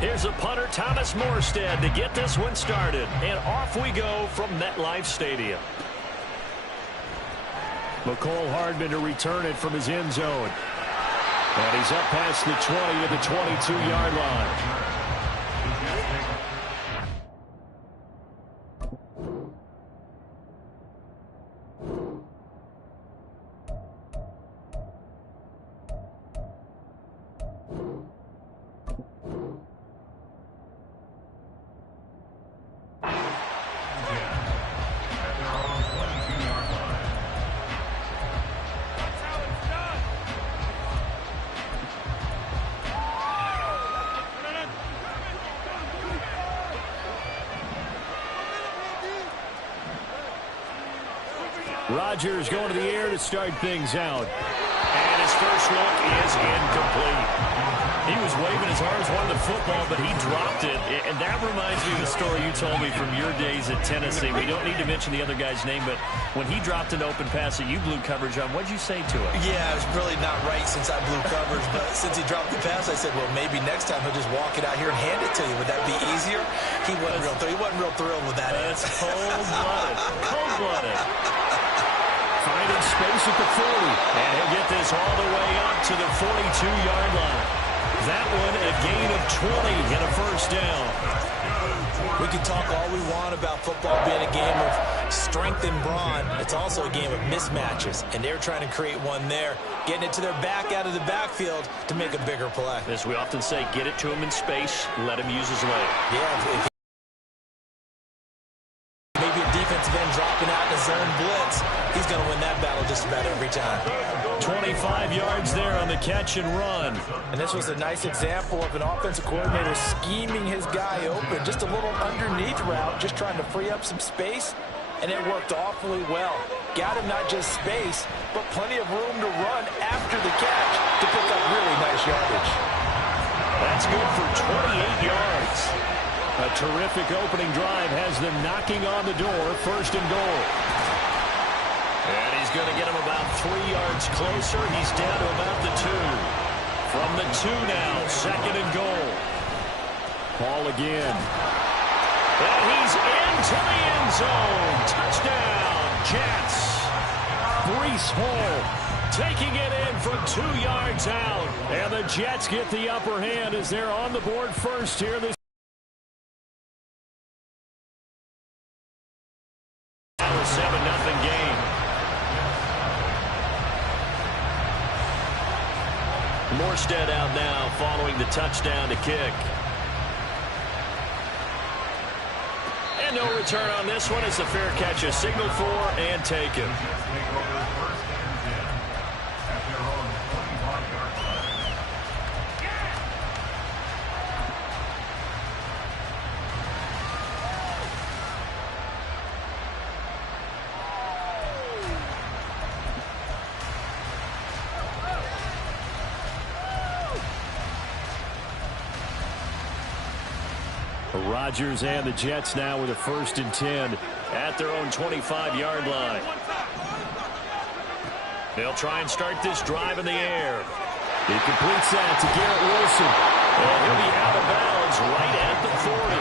Here's a punter, Thomas Morstead, to get this one started. And off we go from MetLife Stadium. McCole Hardman to return it from his end zone. And he's up past the 20 to the 22-yard line. Rodgers going to the air to start things out. And his first look is incomplete. He was waving his arms, wanted the football, but he dropped it. And that reminds me of the story you told me from your days at Tennessee. We don't need to mention the other guy's name, but when he dropped an open pass that you blew coverage on, what'd you say to him? Yeah, it was really not right since I blew coverage, but since he dropped the pass, I said, well, maybe next time he'll just walk it out here and hand it to you. Would that be easier? He wasn't real thrilled with that. That's cold-blooded. Cold-blooded. Finding space at the 40. And he'll get this all the way up to the 42-yard line. That one a gain of 20 and a first down. We can talk all we want about football being a game of strength and brawn. It's also a game of mismatches, and they're trying to create one there, getting it to their back out of the backfield to make a bigger play. As we often say, get it to him in space, let him use his leg. Yeah, maybe a defensive end dropping out in a zone blitz. He's going to win that battle just about every time. 25 yards there on the catch and run. And this was a nice example of an offensive coordinator scheming his guy open. Just a little underneath route, just trying to free up some space, and it worked awfully well. Got him not just space, but plenty of room to run after the catch to pick up really nice yardage. That's good for 28 yards. A terrific opening drive has them knocking on the door, first and goal. And he's going to get him about 3 yards closer. He's down to about the 2. From the 2 now, second and goal. Ball again. And he's into the end zone. Touchdown, Jets. Breece Hall taking it in from 2 yards out. And the Jets get the upper hand as they're on the board first here. This 7-0 game. Morstead out now following the touchdown to kick. And no return on this one. It's a fair catch, a signal for and taken. Rodgers and the Jets now with a 1st and 10 at their own 25-yard line. They'll try and start this drive in the air. He completes that to Garrett Wilson. And he'll be out of bounds right at the 40.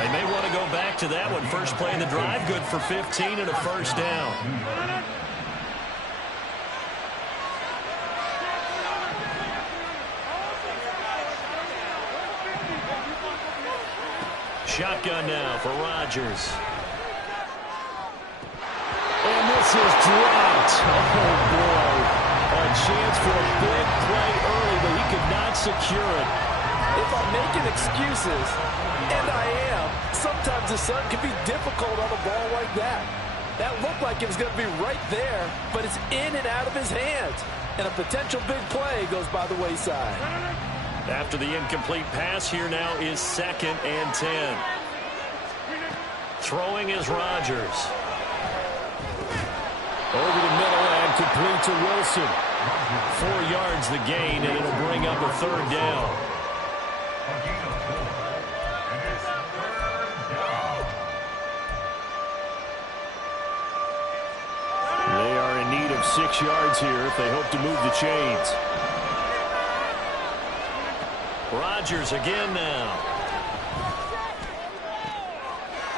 They may want to go back to that one. First play of the drive, good for 15 and a first down. Shotgun now for Rodgers. And this is dropped. Oh, boy. A chance for a big play early, but he could not secure it. If I'm making excuses, and I am, sometimes the sun can be difficult on a ball like that. That looked like it was going to be right there, but it's in and out of his hands. And a potential big play goes by the wayside. After the incomplete pass, here now is 2nd and 10. Throwing is Rodgers. Over the middle and complete to Wilson. 4 yards the gain, and it'll bring up a 3rd down. They are in need of 6 yards here if they hope to move the chains. Rodgers again now.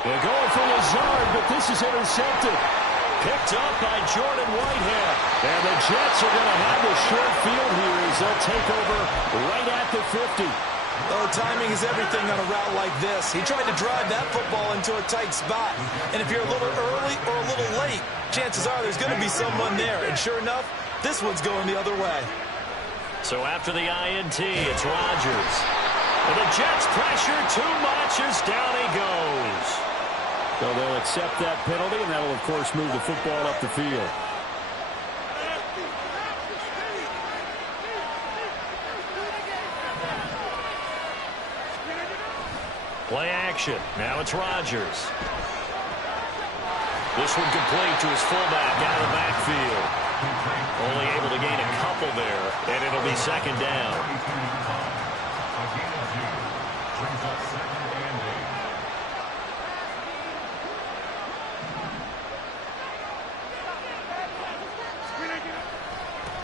They're going for Lazard, but this is intercepted. Picked up by Jordan Whitehead. And the Jets are going to have the short field here as they'll take over right at the 50. Oh, timing is everything on a route like this. He tried to drive that football into a tight spot. And if you're a little early or a little late, chances are there's going to be someone there. And sure enough, this one's going the other way. So after the INT, it's Rodgers. And the Jets pressure too much as down he goes. So they'll accept that penalty, and that will, of course, move the football up the field. Play action. Now it's Rodgers. This one complete to his fullback out of the backfield. Only able to gain a couple there, and it'll be second down.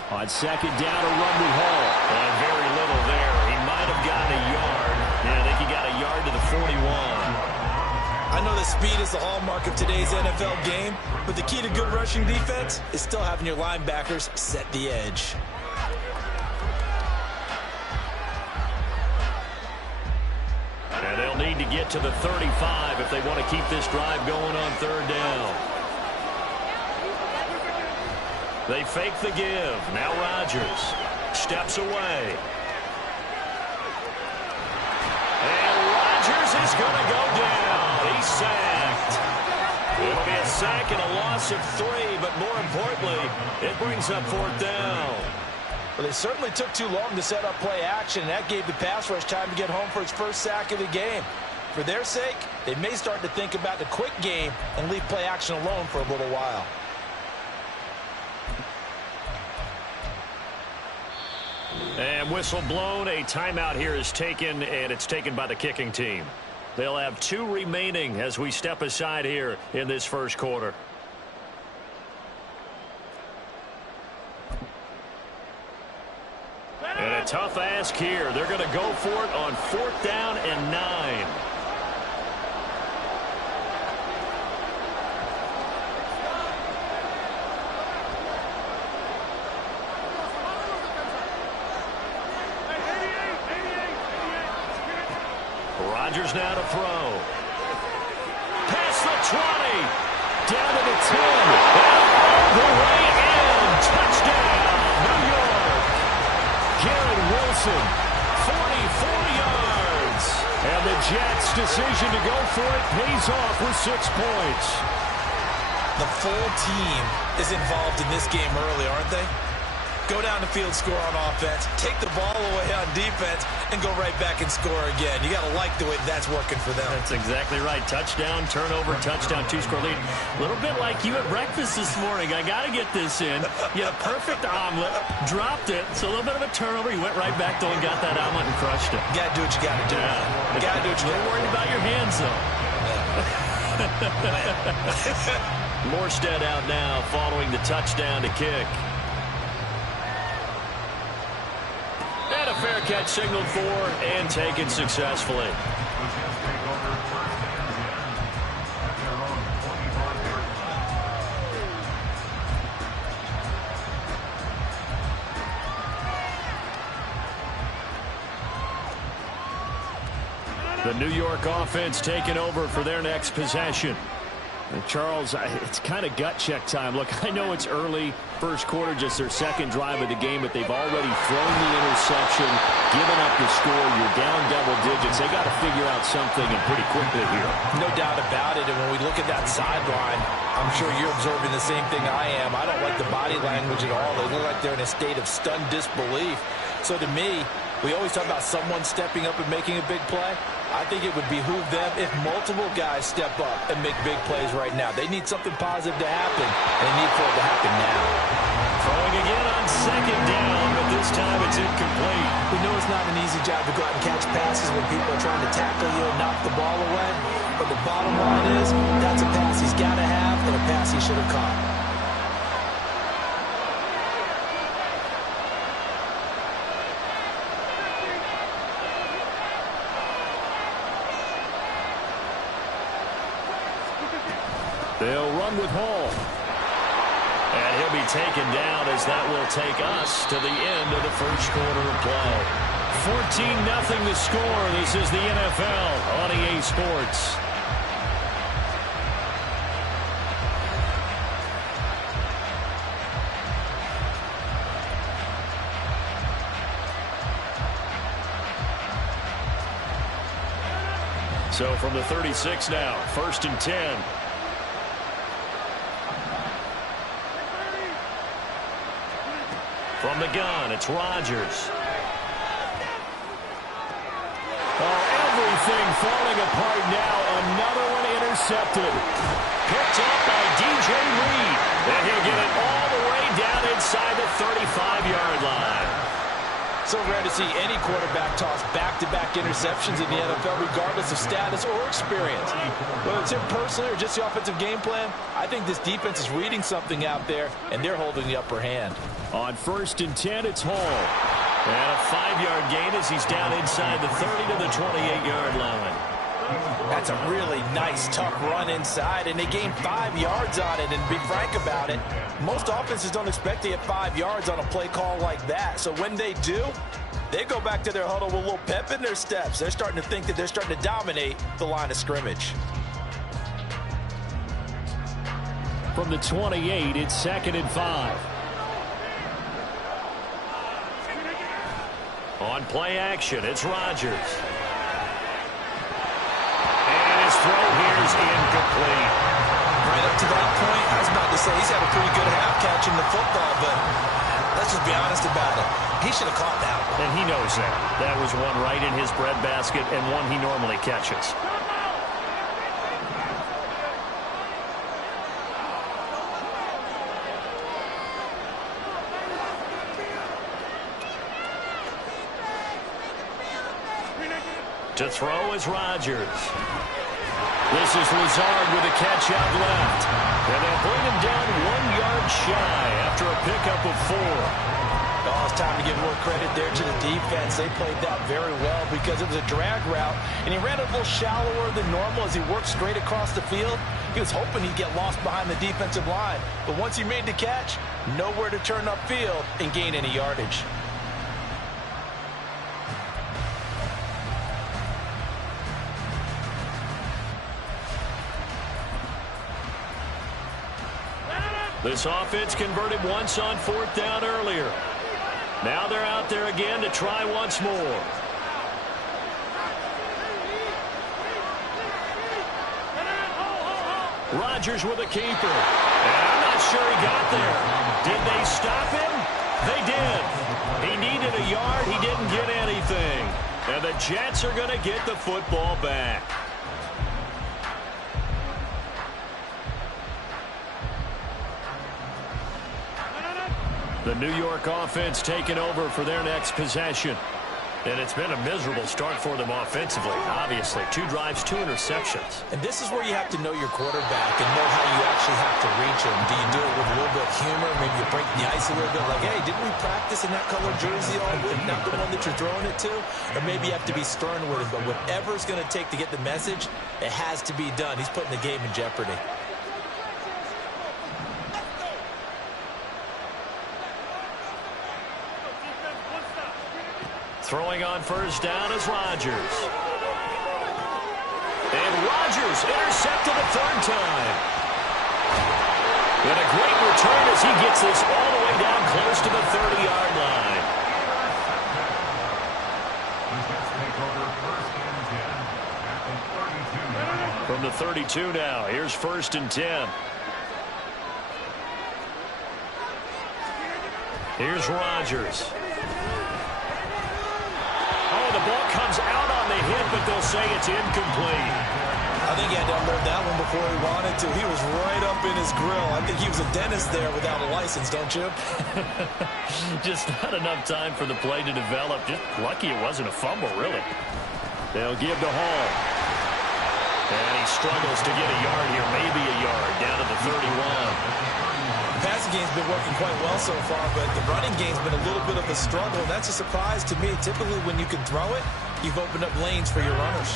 On second down, a run to Hall. And very little there. He might have gotten a yard. Yeah, I think he got a yard to the 41. I know that speed is the hallmark of today's NFL game, but the key to good rushing defense is still having your linebackers set the edge. And they'll need to get to the 35 if they want to keep this drive going on third down. They fake the give. Now Rodgers steps away. And Rodgers is going to go down. He's sacked. It'll be a sack and a loss of 3, but more importantly, it brings up fourth down. Well, they certainly took too long to set up play action, and that gave the pass rush time to get home for its first sack of the game. For their sake, they may start to think about the quick game and leave play action alone for a little while. And whistle blown. A timeout here is taken, and it's taken by the kicking team. They'll have 2 remaining as we step aside here in this first quarter. And a tough ask here. They're going to go for it on 4th down and 9. Rodgers now to throw. Past the 20. Down to the 10. And all the way in. Touchdown, New York. Garrett Wilson, 44 yards. And the Jets' decision to go for it pays off with 6 points. The full team is involved in this game early, aren't they? Go down the field, score on offense, take the ball away on defense, and go right back and score again. You got to like the way that's working for them. That's exactly right. Touchdown, turnover, touchdown, 2-score lead. A little bit like you at breakfast this morning. I got to get this in. You had a perfect omelet, dropped it. So a little bit of a turnover. You went right back though and got that omelet and crushed it. You got to do what you got to do. Yeah. You got to do what you got to do. Worried about your hands, though. Morstead out now following the touchdown to kick. And a fair catch signaled for and taken successfully. The New York offense taking over for their next possession. And Charles, it's kind of gut check time. Look, I know it's early, first quarter, just their second drive of the game, but they've already thrown the interception, given up the score. You're down double digits. They got to figure out something and pretty quickly here. No doubt about it. And when we look at that sideline, I'm sure you're observing the same thing I am. I don't like the body language at all. They look like they're in a state of stunned disbelief. So to me, we always talk about someone stepping up and making a big play. I think it would behoove them if multiple guys step up and make big plays right now. They need something positive to happen, and they need for it to happen now. Throwing again on second down, but this time it's incomplete. We know it's not an easy job to go out and catch passes when people are trying to tackle you and knock the ball away. But the bottom line is, that's a pass he's got to have and a pass he should have caught. They'll run with Hall. And he'll be taken down as that will take us to the end of the first quarter of play. 14-0 the score. This is the NFL on EA Sports. So from the 36 now, 1st and 10. From the gun, it's Rodgers. Oh, everything falling apart now. Another one intercepted. Picked up by DJ Reed. And he'll get it all the way down inside the 35-yard line. So rare to see any quarterback toss back-to-back interceptions in the NFL, regardless of status or experience. Whether it's him personally or just the offensive game plan, I think this defense is reading something out there, and they're holding the upper hand. On 1st and 10, it's Hall. And a 5-yard gain as he's down inside the 30 to the 28-yard line. That's a really nice, tough run inside, and they gained 5 yards on it. And to be frank about it, most offenses don't expect to get 5 yards on a play call like that. So when they do, they go back to their huddle with a little pep in their steps. They're starting to think that they're starting to dominate the line of scrimmage. From the 28, it's 2nd and 5. On play action, it's Rodgers. His throw here is incomplete. Right up to that point, I was about to say he's had a pretty good half catching the football, but let's just be honest about it. He should have caught that one. And he knows that. That was one right in his breadbasket and one he normally catches. To throw is Rodgers. This is Lazard with a catch out left. And they'll bring him down 1 yard shy after a pickup of 4. Oh, it's time to give more credit there to the defense. They played that very well because it was a drag route, and he ran a little shallower than normal as he worked straight across the field. He was hoping he'd get lost behind the defensive line. But once he made the catch, nowhere to turn upfield and gain any yardage. This offense converted once on 4th down earlier. Now they're out there again to try once more. Rodgers with a keeper. And I'm not sure he got there. Did they stop him? They did. He needed a yard. He didn't get anything. And the Jets are going to get the football back. The New York offense taking over for their next possession. And it's been a miserable start for them offensively, obviously. 2 drives, 2 interceptions. And this is where you have to know your quarterback and know how you actually have to reach him. Do you do it with a little bit of humor? Maybe you break the ice a little bit like, hey, didn't we practice in that color jersey all week? Not the one that you're throwing it to? Or maybe you have to be stern with him. But whatever it's going to take to get the message, it has to be done. He's putting the game in jeopardy. Throwing on 1st down is Rodgers. And Rodgers intercepted a 3rd time. And a great return as he gets this all the way down close to the 30-yard line. From the 32 now, here's 1st and 10. Here's Rodgers. Oh, the ball comes out on the hit, but they'll say it's incomplete. I think he had to unload that one before he wanted to. He was right up in his grill. I think he was a dentist there without a license, don't you? Just not enough time for the play to develop. Just lucky it wasn't a fumble, really. They'll give to Hall. And he struggles to get a yard here, maybe a yard, down to the 31. The passing game's been working quite well so far, but the running game's been a little bit of a struggle. That's a surprise to me. Typically, when you can throw it, you've opened up lanes for your runners.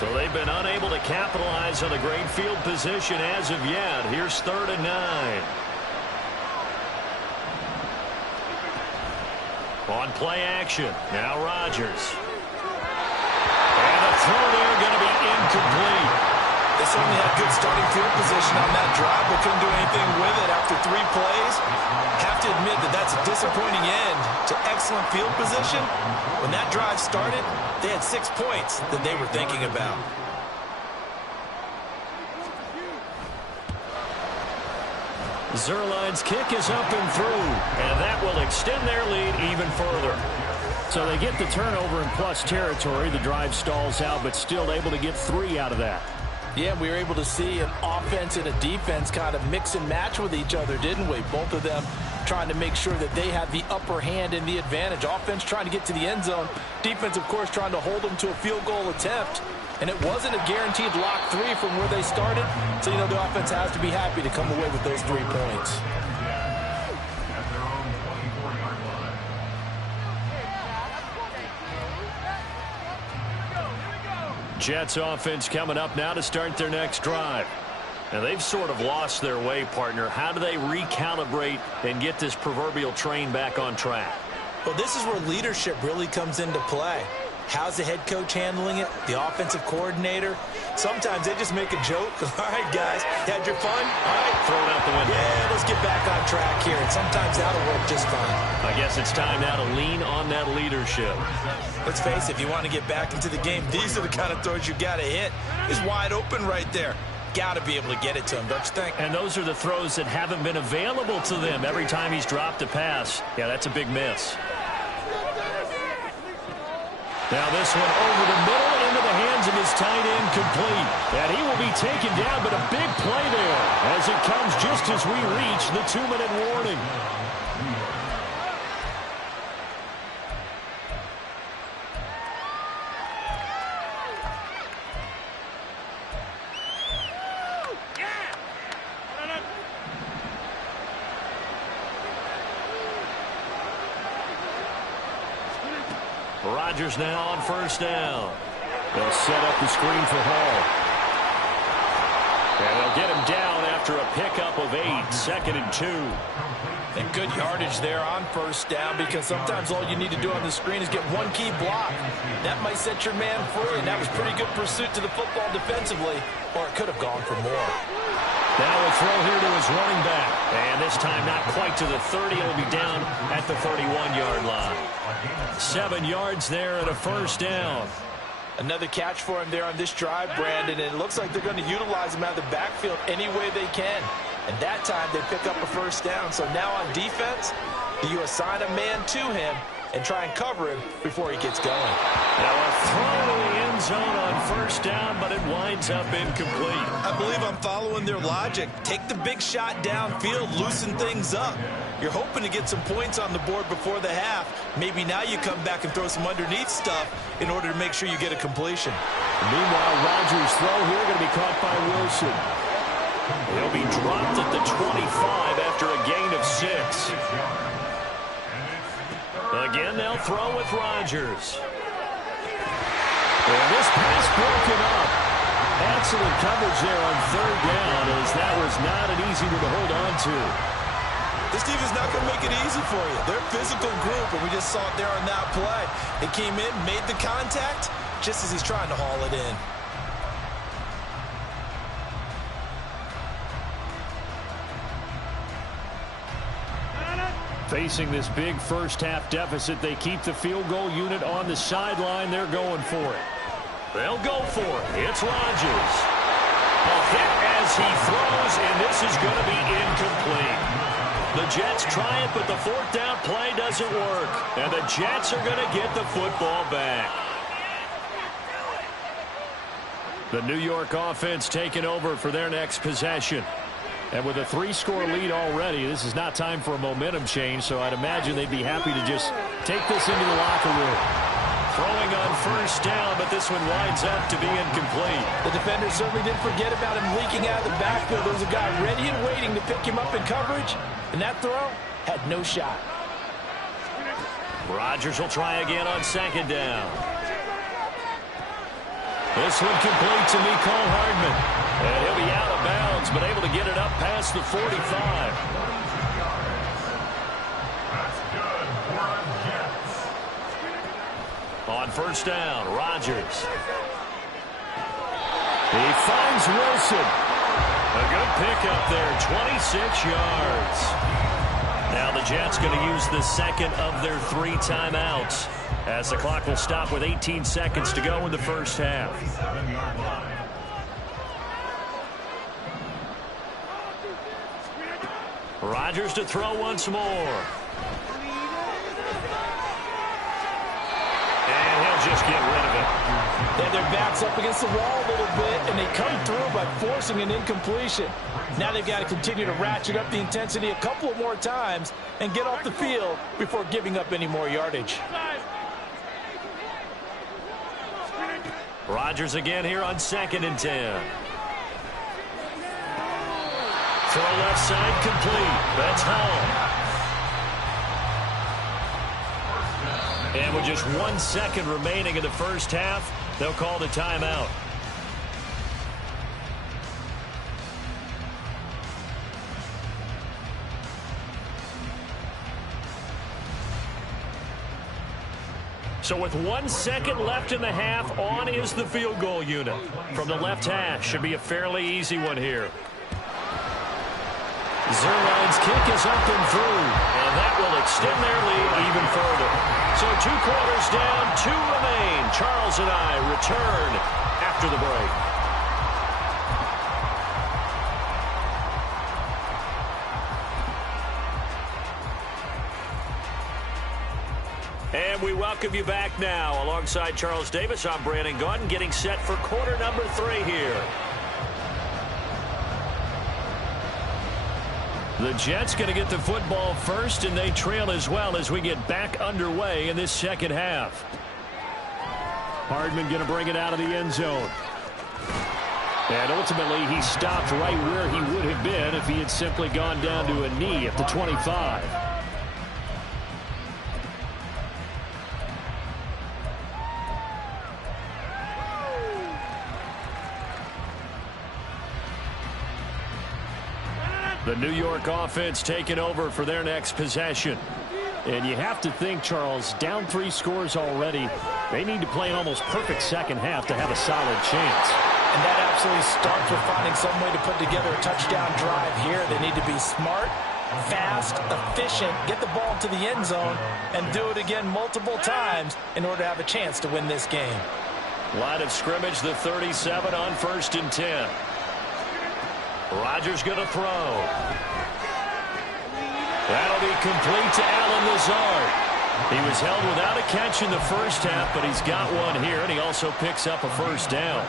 So they've been unable to capitalize on the great field position as of yet. Here's 3rd and 9. On play action. Now Rodgers. And the throw there going to be incomplete. They certainly had good starting field position on that drive, but couldn't do anything with it after 3 plays. Have to admit that that's a disappointing end to excellent field position. When that drive started, they had 6 points that they were thinking about. Zerline's kick is up and through, and that will extend their lead even further. So they get the turnover in plus territory. The drive stalls out, but still able to get 3 out of that. Yeah, we were able to see an offense and a defense kind of mix and match with each other, didn't we? Both of them trying to make sure that they have the upper hand and the advantage. Offense trying to get to the end zone. Defense, of course, trying to hold them to a field goal attempt. And it wasn't a guaranteed lock 3 from where they started. So, you know, the offense has to be happy to come away with those 3 points. Jets offense coming up now to start their next drive. And they've sort of lost their way, partner. How do they recalibrate and get this proverbial train back on track? Well, this is where leadership really comes into play. How's the head coach handling it? The offensive coordinator? Sometimes they just make a joke. All right, guys, had your fun? All right, throw it out the window. Yeah, let's get back on track here. And sometimes that'll work just fine. I guess it's time now to lean on that leadership. Let's face it, if you want to get back into the game, these are the kind of throws you got to hit. He's wide open right there. Got to be able to get it to him, don't you think? And those are the throws that haven't been available to them every time he's dropped a pass. Yeah, that's a big miss. Now this one over the middle into the hands of his tight end, complete. And he will be taken down, but a big play there as it comes just as we reach the 2-minute warning. Rodgers now on 1st down. They'll set up the screen for Hall. And they'll get him down after a pickup of 8, 2nd and 2. And good yardage there on 1st down, because sometimes all you need to do on the screen is get one key block. That might set your man free, and that was pretty good pursuit to the football defensively, or it could have gone for more. Now a throw here to his running back. And this time not quite to the 30. It'll be down at the 31-yard line. 7 yards there and a 1st down. Another catch for him there on this drive, Brandon, and it looks like they're going to utilize him out of the backfield any way they can. And that time they pick up a 1st down. So now on defense, do you assign a man to him and try and cover him before he gets going? Now a throw to the end zone on 1st down, but it winds up incomplete. I believe I'm following their logic. Take the big shot downfield, loosen things up. You're hoping to get some points on the board before the half. Maybe now you come back and throw some underneath stuff in order to make sure you get a completion. Meanwhile, Rodgers' throw here going to be caught by Wilson. He'll be dropped at the 25 after a gain of 6. Again, they'll throw with Rodgers. And this pass broken up. Excellent coverage there on 3rd down, as that was not an easy one to hold on to. This defense not going to make it easy for you. They're a physical group, and we just saw it there on that play. They came in, made the contact, just as he's trying to haul it in. Facing this big first-half deficit, they keep the field goal unit on the sideline. They're going for it. They'll go for it. It's Rodgers. A hit as he throws, and this is going to be incomplete. The Jets try it, but the 4th down play doesn't work. And the Jets are going to get the football back. The New York offense taking over for their next possession. And with a 3-score lead already, this is not time for a momentum change, so I'd imagine they'd be happy to just take this into the locker room. Throwing on 1st down, but this one winds up to be incomplete. The defender certainly didn't forget about him leaking out of the backfield. There was a guy ready and waiting to pick him up in coverage, and that throw had no shot. Rodgers will try again on 2nd down. This one complete to Nicole Hardman. And he'll be out of bounds, but able to get it up past the 45. On first down, Rodgers. He finds Wilson. A good pickup there, 26 yards. Now the Jets going to use the second of their 3 timeouts, as the clock will stop with 18 seconds to go in the first half. Rodgers to throw once more. And he'll just get rid of it. They have their backs up against the wall a little bit, and they come through by forcing an incompletion. Now they've got to continue to ratchet up the intensity a couple of more times and get off the field before giving up any more yardage. Rodgers again here on 2nd and 10. Throw left side complete. That's home. And with just 1 second remaining in the first half, they'll call the timeout. So with 1 second left in the half, on is the field goal unit. From the left hash, should be a fairly easy one here. Zerline's kick is up and through, and that will extend their lead even further. So 2 quarters down, 2 remain. Charles and I return after the break. And we welcome you back now. Alongside Charles Davis, I'm Brandon Gaudin, getting set for quarter number 3 here. The Jets going to get the football first, and they trail as well as we get back underway in this second half. Hardman going to bring it out of the end zone. And ultimately, he stopped right where he would have been if he had simply gone down to a knee at the 25. The New York offense taking over for their next possession. And you have to think, Charles, down 3 scores already. They need to play an almost perfect second half to have a solid chance. And that absolutely starts with finding some way to put together a touchdown drive here. They need to be smart, fast, efficient, get the ball to the end zone, and do it again multiple times in order to have a chance to win this game. Line of scrimmage, the 37 on 1st and 10. Rodgers going to throw. That'll be complete to Allen Lazard. He was held without a catch in the first half, but he's got one here, and he also picks up a first down.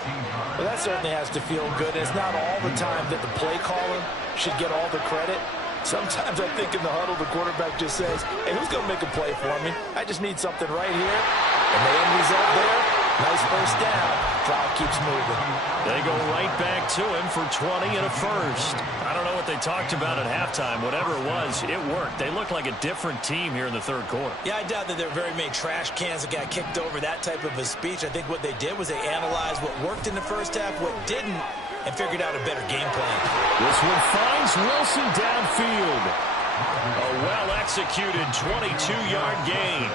Well, that certainly has to feel good. It's not all the time that the play caller should get all the credit. Sometimes I think in the huddle, the quarterback just says, hey, who's going to make a play for me? I just need something right here. And the end result there, nice first down. Drive keeps moving. They go right back to him for 20 and a first. I don't know what they talked about at halftime. Whatever it was, it worked. They look like a different team here in the third quarter. Yeah, I doubt that there are very many trash cans that got kicked over, that type of a speech. I think what they did was they analyzed what worked in the first half, what didn't, and figured out a better game plan. This one finds Wilson downfield. A well-executed 22-yard gain.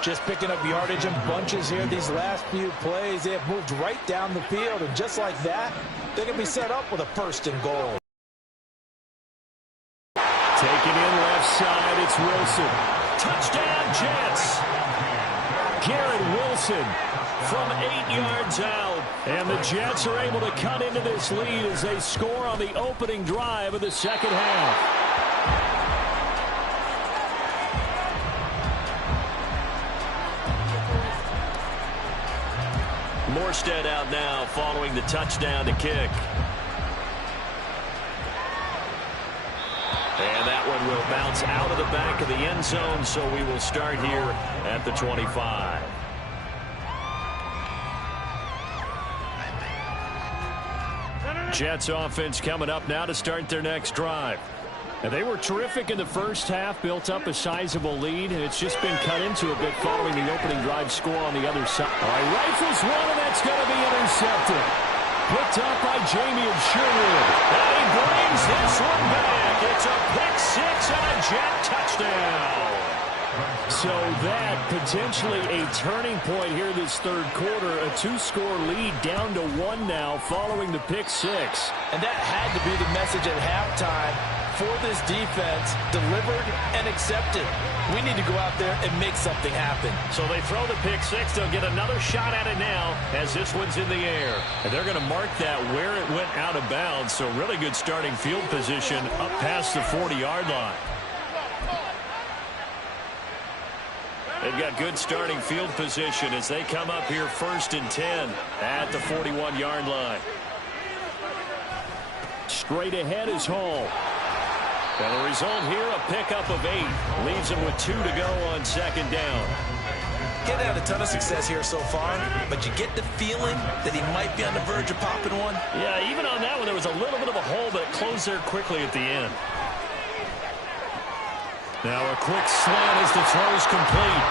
Just picking up yardage in bunches here these last few plays. They have moved right down the field, and just like that, they're going to be set up with a 1st and goal. Taken in left side, it's Wilson. Touchdown, Jets. Garrett Wilson from 8 yards out. And the Jets are able to cut into this lead as they score on the opening drive of the second half. Morstead out now following the touchdown to kick. And that one will bounce out of the back of the end zone, so we will start here at the 25. Jets offense coming up now to start their next drive. And they were terrific in the first half, built up a sizable lead, and it's just been cut into a bit following the opening drive score on the other side. All right, rifles one, and that's going to be intercepted. Picked up by Jamie and Sherwood. And he brings this one back. It's a pick six and a jet touchdown. So that potentially a turning point here this third quarter. A two-score lead down to one now following the pick six. And that had to be the message at halftime for this defense, delivered and accepted. We need to go out there and make something happen. So they throw the pick six. They'll get another shot at it now as this one's in the air. And they're going to mark that where it went out of bounds. So really good starting field position up past the 40-yard line. They've got good starting field position as they come up here 1st and 10 at the 41-yard line. Straight ahead is Hall. And the result here, a pickup of 8. Leaves him with 2 to go on 2nd down. He hasn't had a ton of success here so far, but you get the feeling that he might be on the verge of popping one. Yeah, even on that one, there was a little bit of a hole, but it closed there quickly at the end. Now a quick slant as the throw's complete.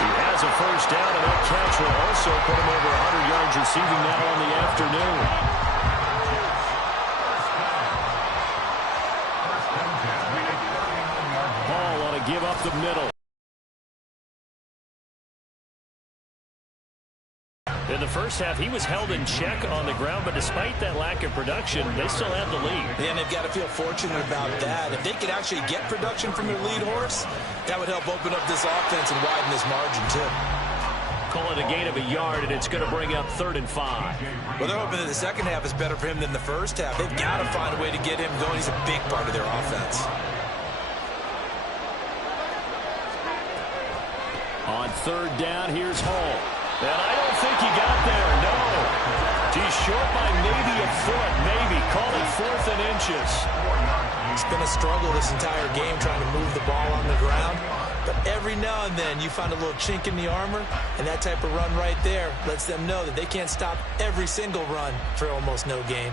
He has a first down, and that catch will also put him over 100 yards receiving now on the afternoon. Give up the middle. In the first half, he was held in check on the ground, but despite that lack of production, they still have the lead. Yeah, and they've got to feel fortunate about that. If they could actually get production from their lead horse, that would help open up this offense and widen this margin, too. Call it a gain of a yard, and it's going to bring up 3rd and 5. Well, they're hoping that the second half is better for him than the first half. They've got to find a way to get him going. He's a big part of their offense. On 3rd down, here's Hall. And I don't think he got there, no. He's short by maybe a foot, maybe. Call it 4th and inches. It's been a struggle this entire game trying to move the ball on the ground. But every now and then you find a little chink in the armor, and that type of run right there lets them know that they can't stop every single run for almost no gain.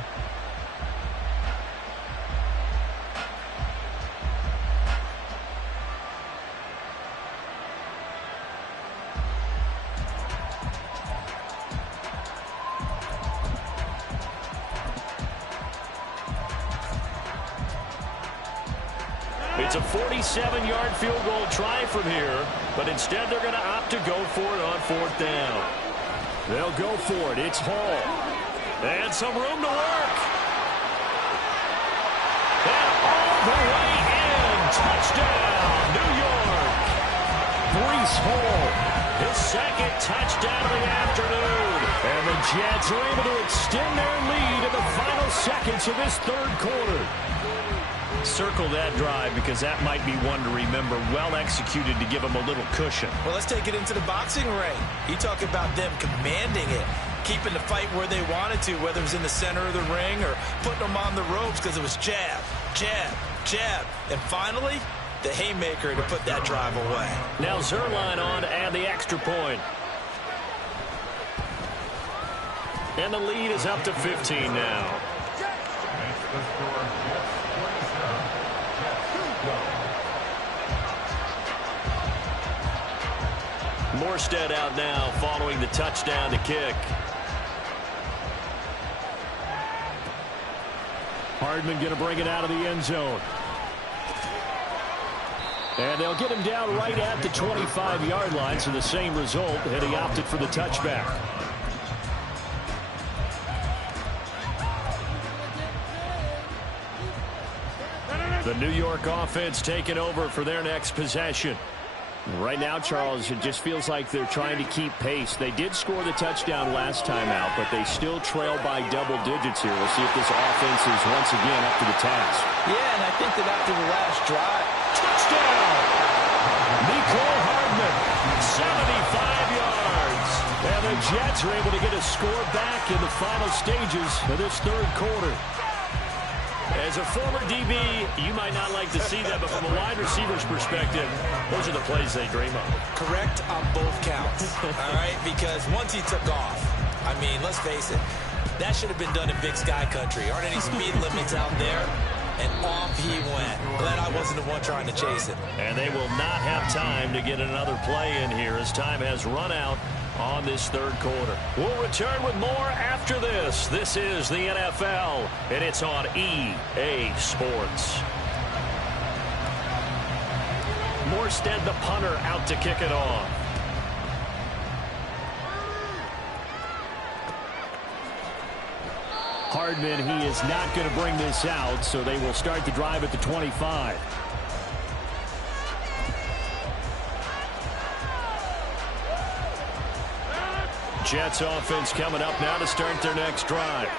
It's a 47-yard field goal try from here, but instead they're going to opt to go for it on 4th down. They'll go for it. It's Hall. And some room to work. And all the way in. Touchdown, New York. Breece Hall. His 2nd touchdown of the afternoon. And the Jets are able to extend their lead in the final seconds of this 3rd quarter. Circle that drive because that might be one to remember. Well executed to give them a little cushion. Well, let's take it into the boxing ring. You talk about them commanding it, keeping the fight where they wanted to, whether it was in the center of the ring or putting them on the ropes because it was jab, jab, jab. And finally, the haymaker to put that drive away. Now Zerline on to add the extra point. And the lead is up to 15 now. Morstead out now following the touchdown to kick. Hardman going to bring it out of the end zone. And they'll get him down right at the 25-yard line, so the same result, and he opted for the touchback. The New York offense taking over for their next possession. Right now, Charles, it just feels like they're trying to keep pace. They did score the touchdown last time out, but they still trail by double digits here. We'll see if this offense is once again up to the task. Yeah, and I think that after the last drive, touchdown! Nicole Hardman, 75 yards. And the Jets are able to get a score back in the final stages of this 3rd quarter. As a former DB, you might not like to see that, but from a wide receiver's perspective, those are the plays they dream of. Correct on both counts, all right? Because once he took off, I mean, let's face it, that should have been done in Big Sky Country. Aren't any speed limits out there? And off he went. Glad I wasn't the one trying to chase him. And they will not have time to get another play in here as time has run out on this third quarter. We'll return with more after this. This is the NFL, and it's on EA Sports. Morstead, the punter, out to kick it off. Hardman, he is not going to bring this out, so they will start the drive at the 25. Jets offense coming up now to start their next drive.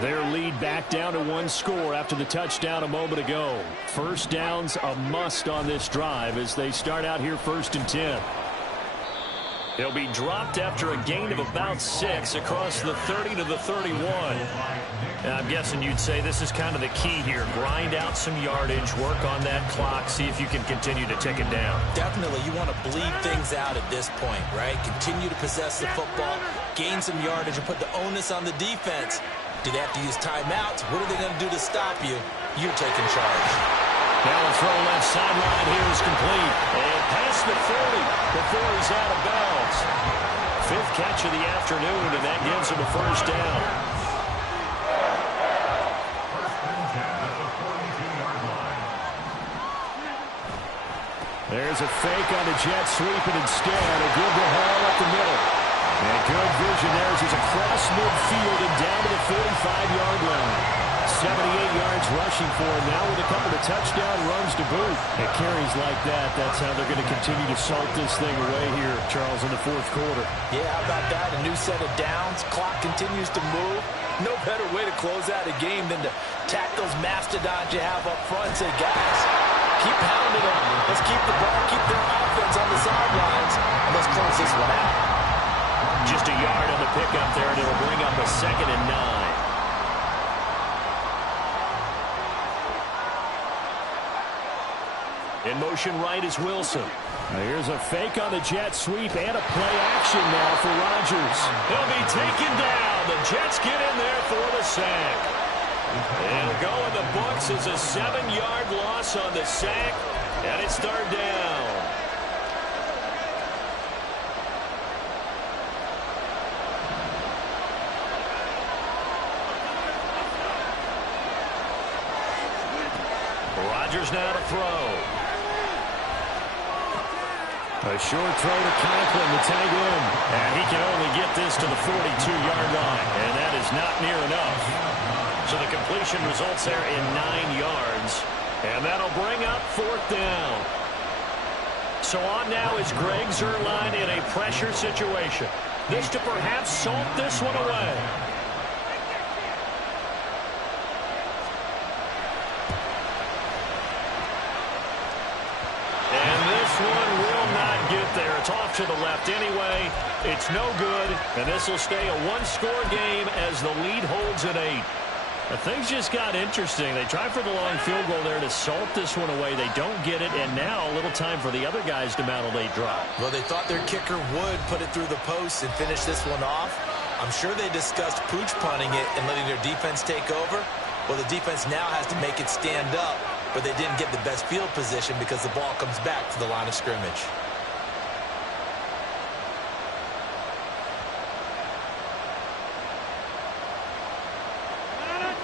Their lead back down to one score after the touchdown a moment ago. First down's a must on this drive as they start out here 1st and 10. He'll be dropped after a gain of about 6 across the 30 to the 31. And I'm guessing you'd say this is kind of the key here. Grind out some yardage, work on that clock, see if you can continue to tick it down. Definitely, you want to bleed things out at this point, right? Continue to possess the football, gain some yardage, and put the onus on the defense. Do they have to use timeouts? What are they going to do to stop you? You're taking charge. Now a throw left sideline here is complete. And past the 40 before he's out of bounds. 5th catch of the afternoon, and that gives him a first down. There's a fake on the jet sweep, and instead a good to Hall up the middle. And good vision there as he's across midfield and down to the 45-yard line. 78 yards rushing for him now with a couple of touchdown runs to boot. And carries like that, that's how they're going to continue to salt this thing away here, Charles, in the 4th quarter. Yeah, how about that? A new set of downs. Clock continues to move. No better way to close out a game than to tack those mastodons you have up front and say, guys, keep pounding them. Let's keep the ball, keep their offense on the sidelines, and let's close this one out. Just a yard on the pickup there, and it'll bring up a 2nd and 9. In motion right is Wilson. Now here's a fake on the jet sweep and a play action now for Rodgers. He'll be taken down. The Jets get in there for the sack. It'll go in the books as a 7-yard loss on the sack, and it's 3rd down. Rodgers now to throw. A short throw to Conklin, the tight end. And he can only get this to the 42-yard line. And that is not near enough. So the completion results there in 9 yards. And that'll bring up 4th down. So on now is Greg Zuerlein in a pressure situation. This to perhaps salt this one away. One will not get there. It's off to the left anyway. It's no good, and this will stay a 1-score game as the lead holds at 8. But things just got interesting. They tried for the long field goal there to salt this one away. They don't get it, and now a little time for the other guys to mount a late drive. Well, they thought their kicker would put it through the post and finish this one off. I'm sure they discussed pooch punting it and letting their defense take over. Well, the defense now has to make it stand up, but they didn't get the best field position because the ball comes back to the line of scrimmage.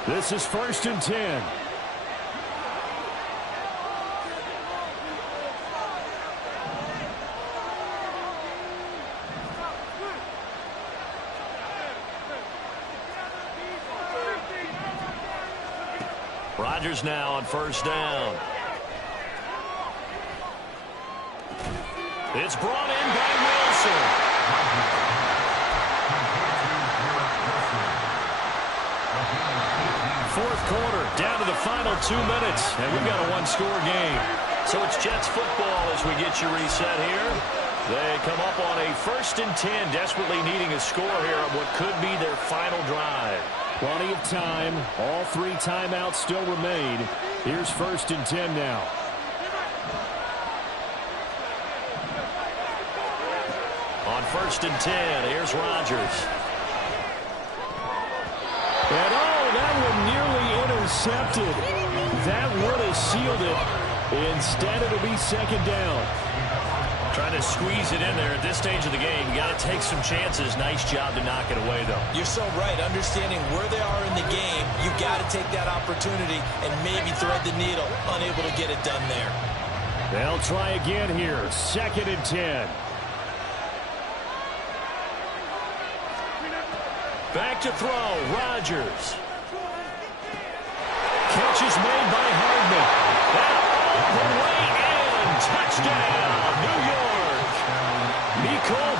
This is 1st and 10. Rodgers now on 1st down. It's brought in by Wilson. Fourth quarter, down to the final 2 minutes, and we've got a 1-score game. So it's Jets football as we get you reset here. They come up on a 1st and 10, desperately needing a score here on what could be their final drive. Plenty of time. All 3 timeouts still remain. Here's 1st and 10 now. On 1st and 10, here's Rodgers. And oh, that one nearly intercepted. That would have sealed it. Instead, it'll be second down. Trying to squeeze it in there at this stage of the game. You got to take some chances. Nice job to knock it away, though. You're so right. Understanding where they are in the game, you got to take that opportunity and maybe thread the needle. Unable to get it done there. They'll try again here. 2nd and 10. Back to throw. Rodgers.